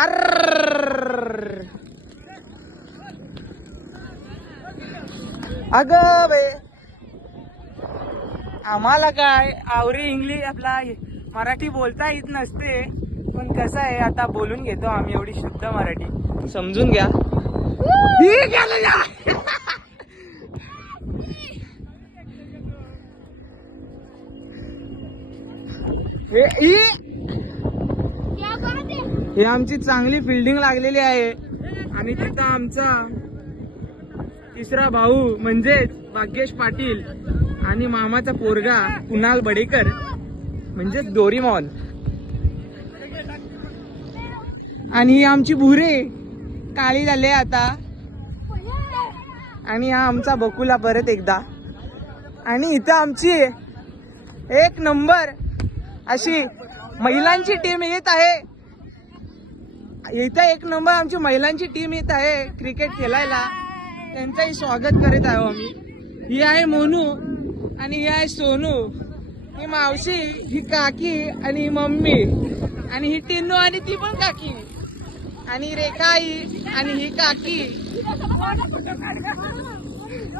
अर्र अगं बे, आम्हाला काय आवरी इंग्लिश आपला मराठी बोलता येत नसते, पण कसं आहे आता बोलून घेतो आम्ही एवढी शुद्ध मराठी, समजून घ्या. हे आमची चांगली फिल्डिंग लागलेली आहे आणि तिथं आमचा तिसरा भाऊ म्हणजेच भाग्येश पाटील आणि मामाचा पोरगा कुणाल बडेकर म्हणजेच डोरीमॉन, आणि ही आमची भुरे काळी झाले आता, आणि हा आमचा बकुला परत एकदा. आणि इथं आमची एक नंबर अशी महिलांची टीम येत आहे. इथं एक नंबर आमची महिलांची टीम येत आहे क्रिकेट खेळायला. त्यांचंही स्वागत करीत आहो आम्ही. ही आहे मोनू आणि ही आहे सोनू, ही मावशी, ही काकी आणि ही मम्मी, आणि ही टिन्नू आणि ती पण काकी, आणि रेखा आई आणि ही काकी.